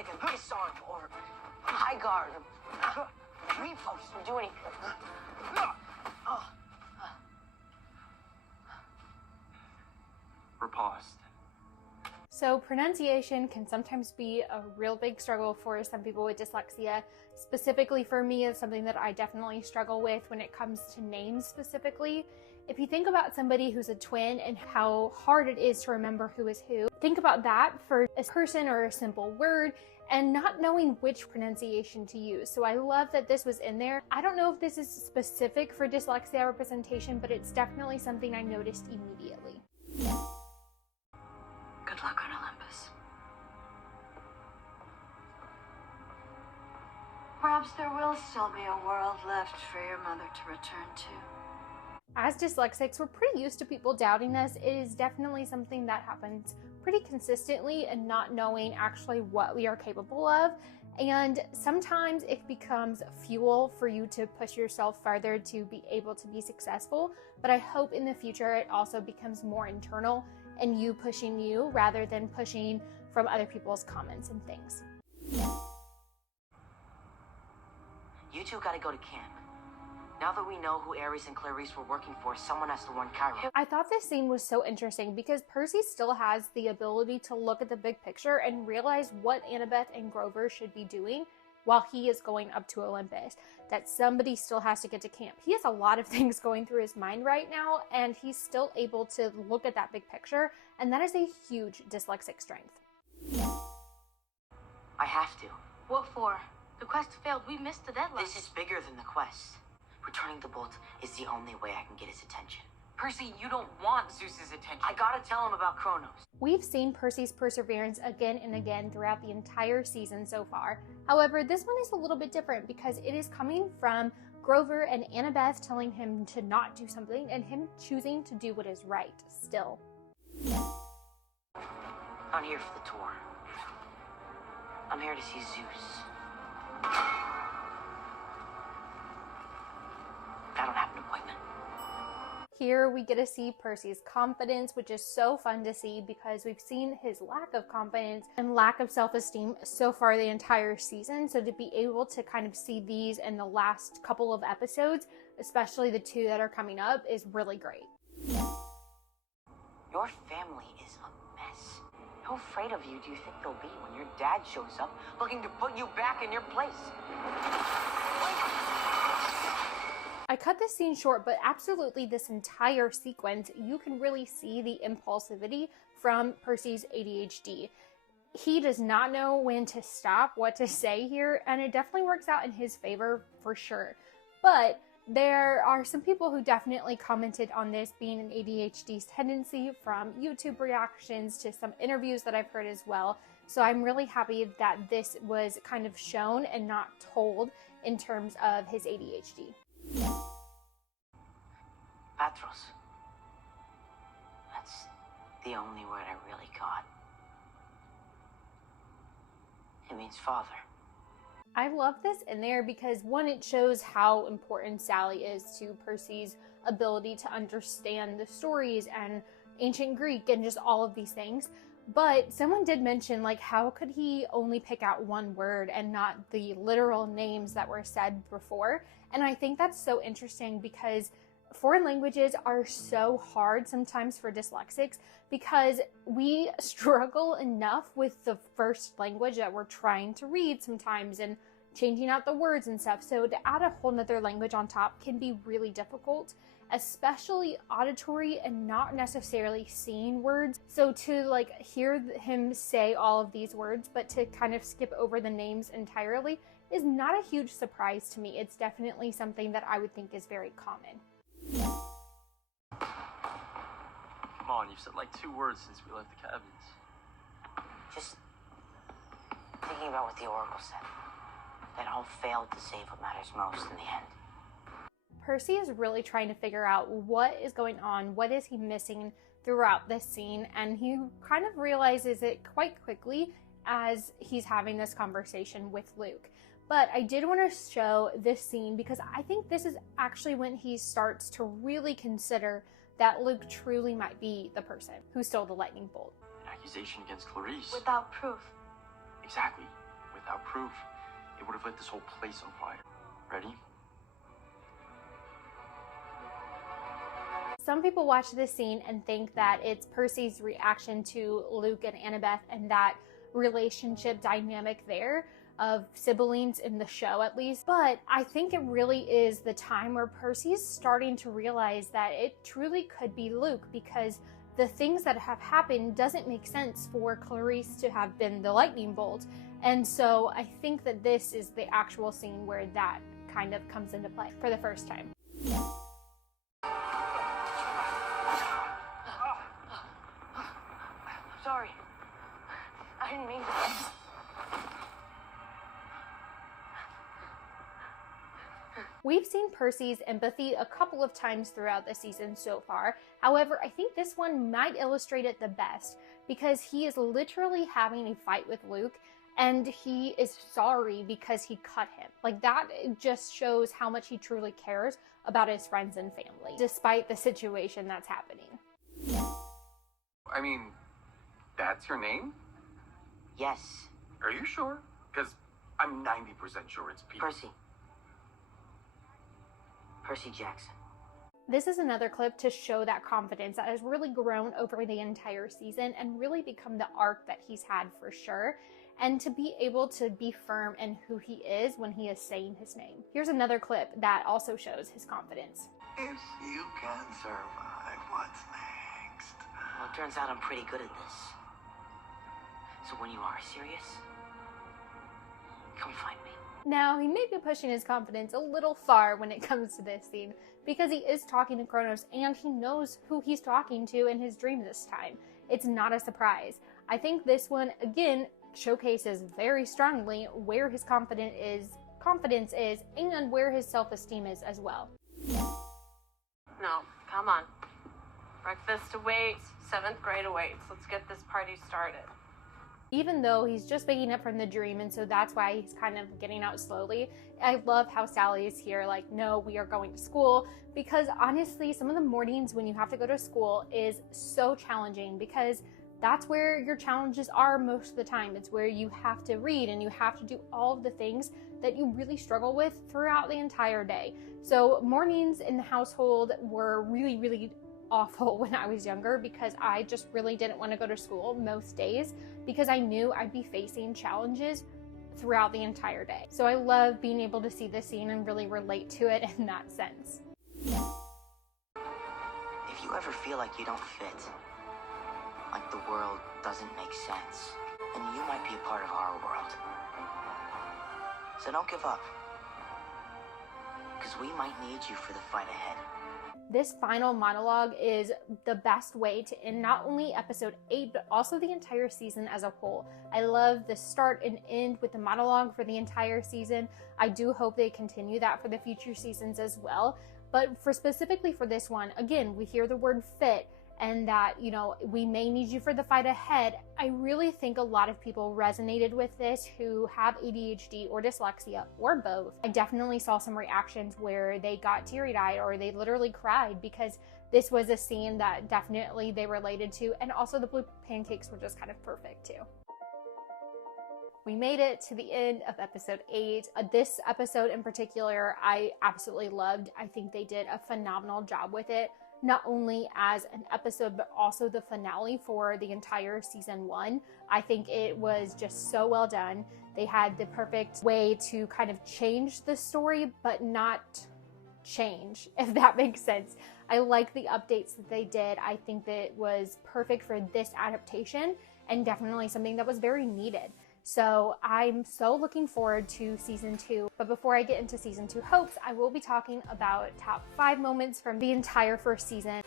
they can disarm or high guard or repost or do anything. We're paused. So pronunciation can sometimes be a real big struggle for some people with dyslexia. Specifically for me, it's something that I definitely struggle with when it comes to names specifically. If you think about somebody who's a twin and how hard it is to remember who is who, think about that for a person or a simple word and not knowing which pronunciation to use. So I love that this was in there. I don't know if this is specific for dyslexia representation, but it's definitely something I noticed immediately. Good luck on Olympus. Perhaps there will still be a world left for your mother to return to. As dyslexics, we're pretty used to people doubting us. It is definitely something that happens pretty consistently and not knowing actually what we are capable of. And sometimes it becomes fuel for you to push yourself further to be able to be successful. But I hope in the future it also becomes more internal and you pushing you rather than pushing from other people's comments and things. You two gotta go to camp. Now that we know who Aries and Clarice were working for, someone has to warn Cairo. I thought this scene was so interesting because Percy still has the ability to look at the big picture and realize what Annabeth and Grover should be doing while he is going up to Olympus, that somebody still has to get to camp. He has a lot of things going through his mind right now, and he's still able to look at that big picture, and that is a huge dyslexic strength. I have to. What for? The quest failed. We missed the deadline. This is bigger than the quest. Returning the bolt is the only way I can get his attention. Percy, you don't want Zeus's attention. I gotta tell him about Kronos. We've seen Percy's perseverance again and again throughout the entire season so far. However, this one is a little bit different because it is coming from Grover and Annabeth telling him to not do something and him choosing to do what is right still. I'm here for the tour. I'm here to see Zeus. I don't have an appointment. Here we get to see Percy's confidence, which is so fun to see because we've seen his lack of confidence and lack of self-esteem so far the entire season. So to be able to kind of see these in the last couple of episodes, especially the two that are coming up, is really great. Your family is a mess. How afraid of you do you think they'll be when your dad shows up looking to put you back in your place? I cut this scene short, but absolutely this entire sequence, you can really see the impulsivity from Percy's ADHD. He does not know when to stop, what to say here, and it definitely works out in his favor for sure. But there are some people who definitely commented on this being an ADHD tendency, from YouTube reactions to some interviews that I've heard as well. So I'm really happy that this was kind of shown and not told in terms of his ADHD. Patros. That's the only word I really got. It means father. I love this in there because one, it shows how important Sally is to Percy's ability to understand the stories and ancient Greek and just all of these things. But someone did mention, like, how could he only pick out one word and not the literal names that were said before? And I think that's so interesting because foreign languages are so hard sometimes for dyslexics because we struggle enough with the first language that we're trying to read sometimes and changing out the words and stuff. So to add a whole nother language on top can be really difficult, especially auditory and not necessarily seeing words. So to like hear him say all of these words, but to kind of skip over the names entirely is not a huge surprise to me. It's definitely something that I would think is very common. Come on, you've said like 2 words since we left the cabins. Just thinking about what the Oracle said. That all failed to save what matters most in the end. Percy is really trying to figure out what is going on, what is he missing throughout this scene, and he kind of realizes it quite quickly as he's having this conversation with Luke. But I did want to show this scene because I think this is actually when he starts to really consider that Luke truly might be the person who stole the lightning bolt. An accusation against Clarice. Without proof. Exactly. without proof, it would have lit this whole place on fire. Ready? Some people watch this scene and think that it's Percy's reaction to Luke and Annabeth and that relationship dynamic there of siblings in the show, at least. But I think it really is the time where Percy's starting to realize that it truly could be Luke, because the things that have happened doesn't make sense for Clarice to have been the lightning bolt. And so I think that this is the actual scene where that kind of comes into play for the first time. Sorry. I didn't mean to. We've seen Percy's empathy a couple of times throughout the season so far. However, I think this one might illustrate it the best, because he is literally having a fight with Luke and he is sorry because he cut him. Like, that just shows how much he truly cares about his friends and family, despite the situation that's happening. I mean, that's your name? Yes. Are you sure? Because I'm 90% sure it's Pete. Percy Jackson. This is another clip to show that confidence that has really grown over the entire season and really become the arc that he's had for sure, and to be able to be firm in who he is when he is saying his name. Here's another clip that also shows his confidence. If you can survive, what's next? Well, it turns out I'm pretty good at this. So when you are serious, come find me. Now, he may be pushing his confidence a little far when it comes to this scene, because he is talking to Kronos and he knows who he's talking to in his dream this time. It's not a surprise. I think this one, again, showcases very strongly where his confidence is and where his self-esteem is as well. No, come on. Breakfast awaits, 7th grade awaits. Let's get this party started. Even though he's just waking up from the dream, and so that's why he's kind of getting out slowly, I love how Sally is here like, no, we are going to school, because honestly, some of the mornings when you have to go to school is so challenging, because that's where your challenges are most of the time. It's where you have to read and you have to do all of the things that you really struggle with throughout the entire day. So mornings in the household were really, really awful when I was younger, because I just really didn't want to go to school most days, because I knew I'd be facing challenges throughout the entire day. So I love being able to see this scene and really relate to it in that sense. If you ever feel like you don't fit, like the world doesn't make sense, then you might be a part of our world. So don't give up, because we might need you for the fight ahead. This final monologue is the best way to end not only episode 8, but also the entire season as a whole. I love the start and end with the monologue for the entire season. I do hope they continue that for the future seasons as well. But specifically for this one, again, we hear the word fit, and that, you know, we may need you for the fight ahead. I really think a lot of people resonated with this who have ADHD or dyslexia or both. I definitely saw some reactions where they got teary-eyed or they literally cried, because this was a scene that definitely they related to, and also the blue pancakes were just kind of perfect too. We made it to the end of episode 8. This episode in particular, I absolutely loved. I think they did a phenomenal job with it, not only as an episode, but also the finale for the entire season 1. I think it was just so well done. They had the perfect way to kind of change the story, but not change, if that makes sense. I like the updates that they did. I think that it was perfect for this adaptation, and definitely something that was very needed. So I'm so looking forward to season 2. But before I get into season 2 hopes, I will be talking about top 5 moments from the entire first season.